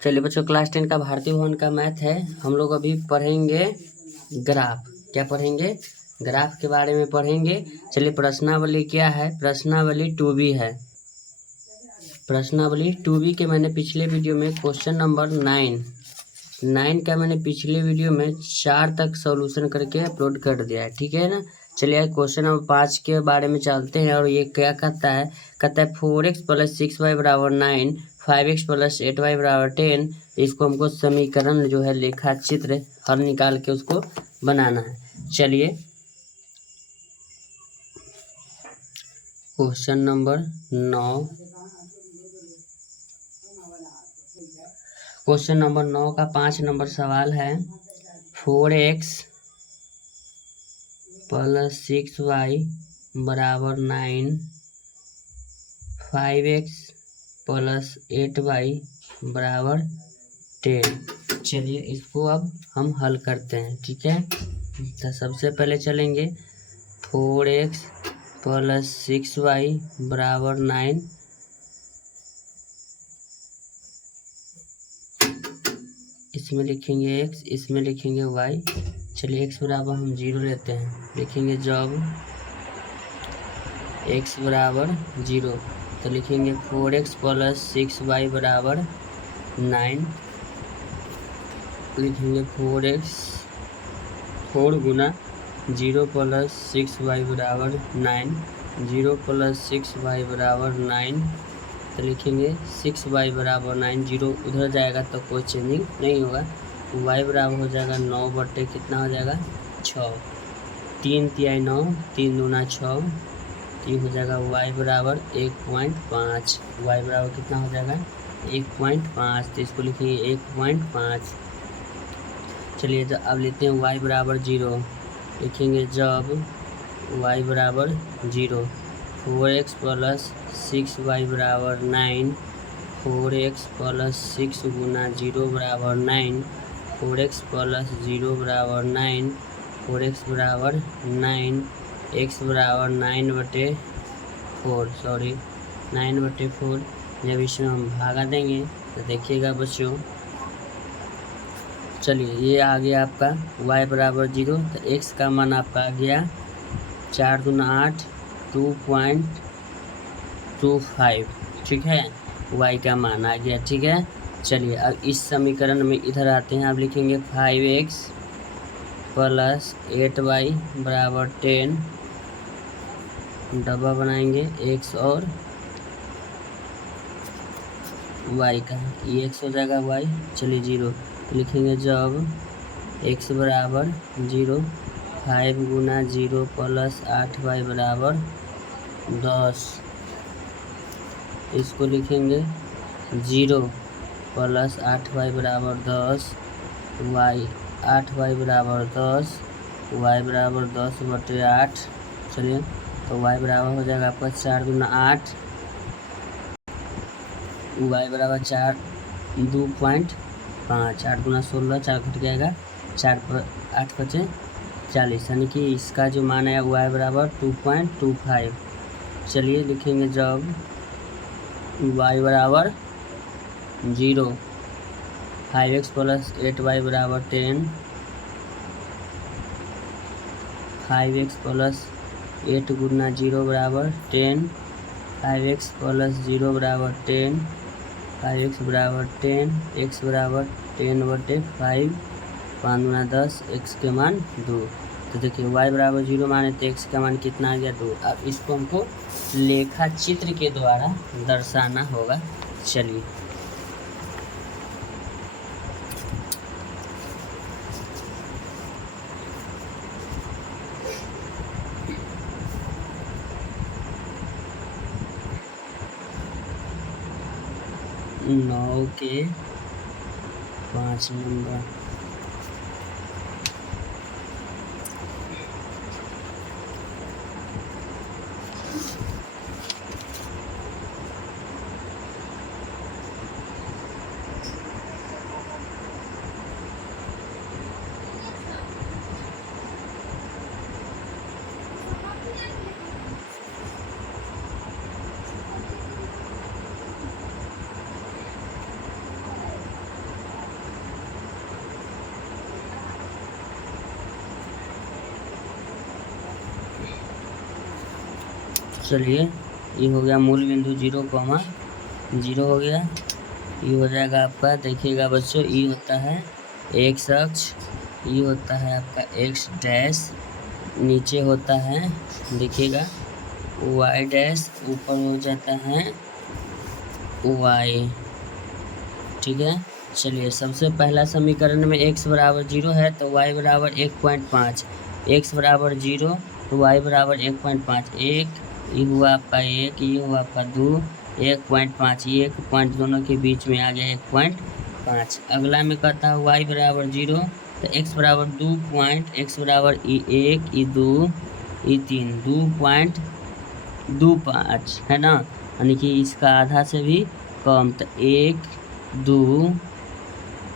चलिए बच्चों, क्लास 10 का भारतीय भवन का मैथ है। हम लोग अभी पढ़ेंगे ग्राफ। क्या पढ़ेंगे? ग्राफ के बारे में पढ़ेंगे। चलिए, प्रश्नावली क्या है? प्रश्नावली 2B है। प्रश्नावली 2B के मैंने पिछले वीडियो में क्वेश्चन नंबर 9 का मैंने पिछले वीडियो में 4 तक सॉल्यूशन करके अपलोड कर दिया है। ठीक है ना। चलिए क्वेश्चन नंबर 5 के बारे में चलते हैं। और ये क्या कहता है? 4x + 6y = 9, 5x + 8y = 10। इसको हमको समीकरण जो है लेखा चित्र हल निकाल के उसको बनाना है। चलिए क्वेश्चन नंबर 9 क्वेश्चन नंबर 9 का 5 नंबर सवाल है। 4x + 6y = 9, 5x + 8y = 10। चलिए इसको अब हम हल करते हैं। ठीक है, तो सबसे पहले चलेंगे 4x + 6y = 9। इसमें लिखेंगे x, इसमें लिखेंगे y। चलिए x बराबर हम 0 लेते हैं। लिखेंगे जब x बराबर 0 तो लिखेंगे 4x + 6y = 9। लिखेंगे 4 गुना 0 + 6y = 9। 0 + 6y = 9 तो लिखेंगे 6y = 9। 0 उधर जाएगा तो कोई चेंजिंग नहीं होगा। y बराबर हो जाएगा 9 बटे कितना हो जाएगा 6। 3 तिहाई 9, 3 दूना 6। तो हो जाएगा y बराबर 1.5। y बराबर कितना हो जाएगा 1.5। तो इसको लिखेंगे 1.5। चलिए तो अब लेते हैं y बराबर 0। लिखेंगे जब y बराबर 0, 4x + 6y = 9। 4x + 6 गुना 0 = 9। 4x + 0 = 9। 4x = 9। x बराबर 9/4। जब इसमें हम भागा देंगे तो देखिएगा बच्चों, चलिए ये आ गया आपका y बराबर 0। तो x का मान आपका आ गया 4 दूना 8, 2.25। ठीक है, y का मान आ गया। ठीक है, चलिए अब इस समीकरण में इधर आते हैं। अब लिखेंगे 5x + 8y = 10। डब्बा बनाएंगे x और y का। ये x हो जाएगा y। चलिए 0 लिखेंगे जब x बराबर 0, 5 गुना 0 + 8y = 10। इसको लिखेंगे 0 + 8y = 10। 8y = 10। y बराबर 10/8। चलिए तो y बराबर हो जाएगा आपका 4 दूना 8। y बराबर 4, 2.5। 8 दूना 16, 4 घट जाएगा, 4 पर 8 बचे 40। यानी कि इसका जो मान है y बराबर 2.25। चलिए लिखेंगे जब y बराबर 0, 5x + 8y = 10। 5x + 8 गुना 0 = 10। 5x + 0 = 10। 5x = 10। x बराबर 10/5। 5 दूना 10, x के मान 2। तो देखिए y बराबर 0 माने तो x का मान कितना आ गया 2। अब इसको हमको लेखा चित्र के द्वारा दर्शाना होगा। चलिए नौ के 5 नंबर। चलिए ये हो गया मूल बिंदु 0, 0 हो गया। ये हो जाएगा आपका, देखिएगा बच्चों, ये होता है एक्स अक्ष, ये होता है आपका एक्स डैश, नीचे होता है देखिएगा वाई डैश, ऊपर हो जाता है वाई। ठीक है, चलिए सबसे पहला समीकरण में x बराबर 0 है तो y बराबर 1.5, x बराबर 0 तो y बराबर 1.5, ये हुआ आपका 1, ये हुआ आपका 2, 1.5, ये 1 पॉइंट दोनों के बीच में आ गया 1.5। अगला में कहता है y बराबर 0 तो x बराबर 2 पॉइंट, x बराबर 1, 2, 3, 2.25 है ना, यानी कि इसका आधा से भी कम, तो 1, 2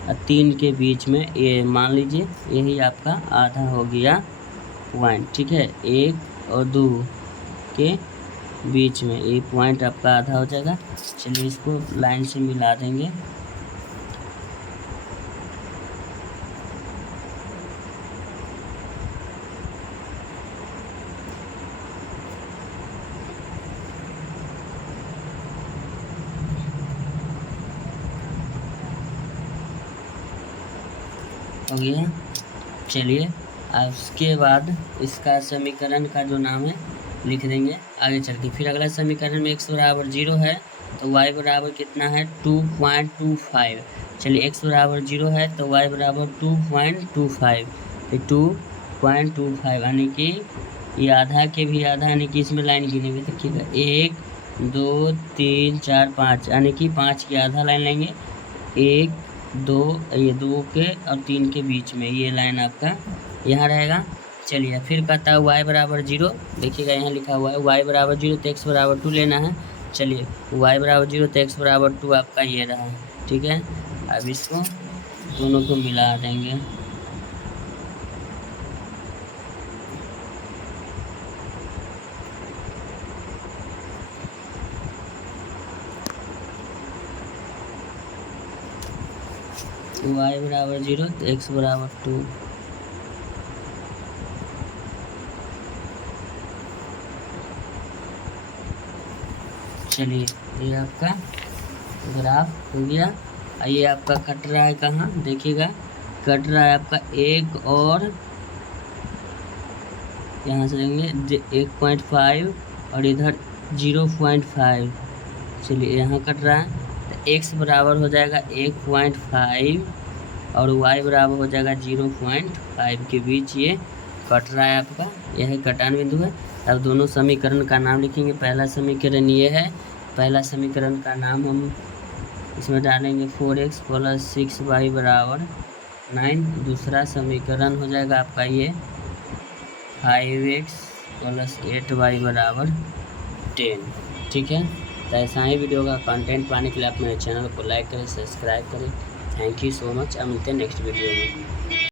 और 3 के बीच में ये मान लीजिए यही आपका आधा हो गया पॉइंट। ठीक है, 1 और 2 के बीच में ये पॉइंट आपका आधा हो जाएगा। चलिए इसको लाइन से मिला देंगे। हो गया। चलिए अब उसके बाद इसका समीकरण का जो नाम है लिख देंगे आगे चल के। फिर अगला समीकरण में x बराबर 0 है तो y बराबर कितना है 2.25। चलिए x बराबर 0 है तो y बराबर 2.25, तो 2.25 यानी कि ये आधा के भी आधा, यानी कि इसमें लाइन गिनेंगे देखिएगा 1, 2, 3, 4, 5, यानी कि 5 की आधा लाइन लेंगे, 1, 2, ये 2 के और 3 के बीच में ये लाइन आपका यहाँ रहेगा। चलिए फिर कहता है y बराबर 0, देखिएगा यहाँ लिखा हुआ है y बराबर 0 तो x बराबर 2 लेना है। चलिए y बराबर 0 तो x बराबर 2 आपका ये रहा। ठीक है, अब इसको दोनों को मिला देंगे। y बराबर 0 तो x बराबर 2। चलिए ये आपका ग्राफ हो गया। ये आपका कट रहा है कहाँ, देखिएगा कट रहा है आपका 1 और यहाँ से लेंगे 1.5 और इधर 0.5। चलिए यहाँ कट रहा है तो x बराबर हो जाएगा 1.5 और y बराबर हो जाएगा 0.5 के बीच ये कट रहा है आपका, यह कटान बिंदु है। अब दोनों समीकरण का नाम लिखेंगे। पहला समीकरण ये है, पहला समीकरण का नाम हम इसमें डालेंगे 4x + 6y बराबर 9। दूसरा समीकरण हो जाएगा आपका ये 5x + 8y बराबर 10। ठीक है, तो ऐसा ही वीडियो का कंटेंट पाने के लिए आप मेरे चैनल को लाइक करें, सब्सक्राइब करें। Thank you so much. अब मिलते हैं नेक्स्ट वीडियो में।